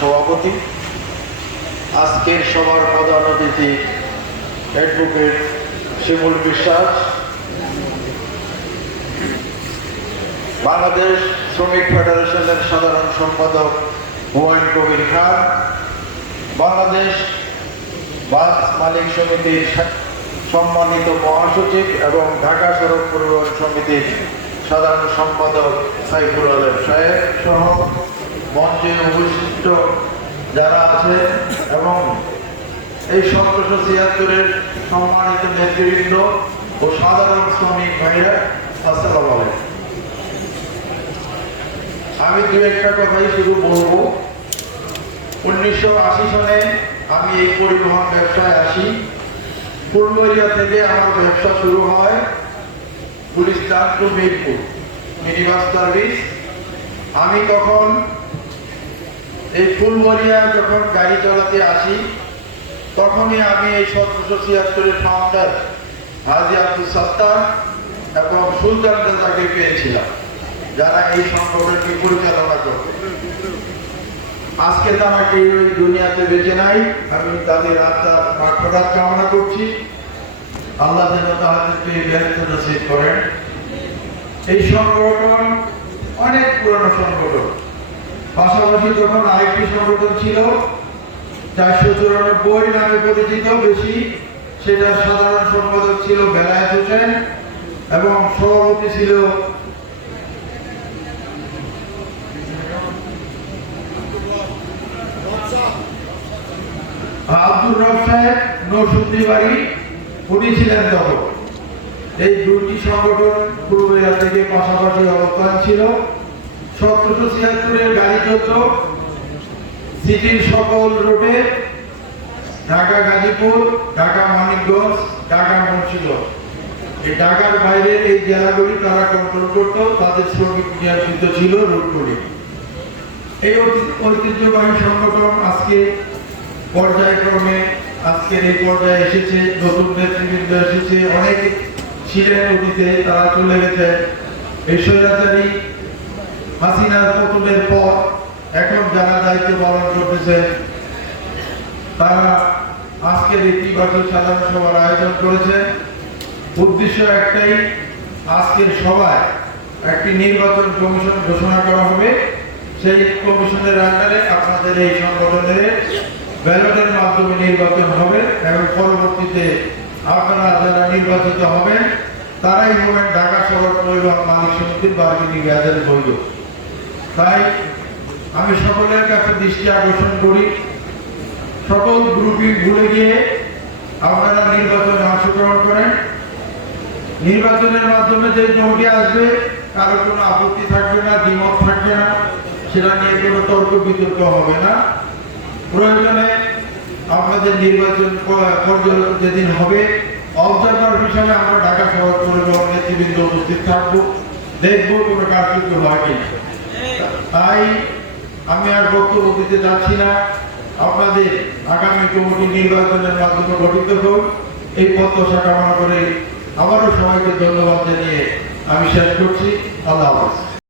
সভাপতি, আজকের সভার প্রধান অতিথি অ্যাডভোকেট শিমুল বিশ্বাস, বাংলাদেশ শ্রমিক ফেডারেশনের সাধারণ সম্পাদক হুমায়ুন কবির খান, বাংলাদেশ বাস মালিক সমিতির সম্মানিত মহাসচিব এবং ঢাকা সড়ক পরিবহন সমিতির সাধারণ সম্পাদক সাইফুল আলম সাহেব সহ মঞ্চে উপস্থিত যারা আছে এবং এই সতেরোশো ছিয়াত্তরের সম্মানিত নেতৃবৃন্দ ও সাধারণ শ্রমিক ভাইরা, আসসালাম আলাইকুম। আমি দু একটা কথাই শুধু বলব। উনিশশো সনে আমি এই পরিবহন ব্যবসায় আসি। ফুলবরিয়া থেকে আমার ব্যবসা শুরু হয় police to Mirpur. Mini bus service. আমি তখন এই ফুলবরিয়া যখন গাড়ি চালাতে আসি, তখনই আমি এই সতেরোশো ছিয়াত্তরের ফাউন্ডার হাজি আব্দুল সত্তার এবং সুলতান দাদাকে পেয়েছিলাম, যারা এই সংগঠনকে পরিচালনা করবে। আজকে তারা কেউ এই দুনিয়াতে বেঁচে নাই, আমি তাদের আত্মার মাঠরাত কামনা করছি। আল্লাহ যেন তাদেরকে ব্যস্ত নসিব করেন। এই সংগঠন অনেক পুরনো সংগঠন। পাশাপাশি যখন আরেকটি সংগঠন ছিল, চারশো চুরানব্বই নামে পরিচিত, বেশি, সেটার সাধারণ সম্পাদক ছিল বেলায়েত হোসেন এবং সভাপতি ছিল আব্দুর রব সাহেব নরসুন্দি বাড়ি উনি ছিলেন তখন। এই দুটি সংগঠন পূর্বিয়া থেকে পাশাপাশি অবস্থান ছিল। সতেরোশো ছিয়াত্তরের গাড়ি চলত সিটির সকল রুটে, ঢাকা গাজীপুর, ঢাকা মানিকগঞ্জ, ঢাকা মুন্সিগঞ্জ। এই ঢাকার বাইরে এই জেলাগুলি তারা কন্ট্রোল করত, তাদের শ্রমিক নিয়োজিত ছিল রুটগুলি। এই ঐতিহ্যবাহী সংগঠন আজকে পর্যায়ক্রমে, আজকের এই পর্যায়ে এসেছে, নতুন নেতৃবৃন্দ এসেছে, অনেক ছিলেন অতীতে, তারা চলে গেছে। এই স্বৈরাচারী হাসিনার পতনের পর এখন যারা দায়িত্ব পালন করতেছে, তারা আজকের ইতিবাচক সাধারণ সভার আয়োজন করেছে। উদ্দেশ্য একটাই, আজকের সভায় একটি নির্বাচন কমিশন ঘোষণা করা হবে। সেই কমিশনের আন্ডারে আপনাদের এই সংগঠনের ব্যালটের মাধ্যমে নির্বাচন হবে এবং পরবর্তীতে আপনারা যারা নির্বাচিত হবেন, তারাই হবেন ঢাকা শহর পরিবহন মালিক সমিতির বার্গেনিং ব্যাজের বৈধ তাই আমি সকলের কাছে দৃষ্টি আকর্ষণ করি। সকল গ্রুপিং ভুলে গিয়ে আপনারা নির্বাচনে অংশগ্রহণ করেন। নির্বাচনের মাধ্যমে যে কমিটি আসবে, কারও কোনো আপত্তি থাকবে না, দ্বিমত থাকবে না, সেটা নিয়ে কোনো তর্ক বিতর্ক হবে না। প্রয়োজনে আপনাদের নির্বাচন পর্যবেক্ষণ যেদিন হবে অবজারভার হিসাবে আমরা ঢাকা শহর পরিবহন নেতৃবৃন্দ উপস্থিত থাকব। দেখব কোনো কার্যক্রম হয় কিনা। তাই আমি আর বক্তব্য দিতে চাচ্ছি না। আপনাদের আগামী কমিটি নির্বাচনের মাধ্যমে গঠিত হোক। এই প্রত্যাশা কামনা করে আবারও সবাইকে ধন্যবাদ জানিয়ে আমি শেষ করছি। আল্লাহ হাফেজ।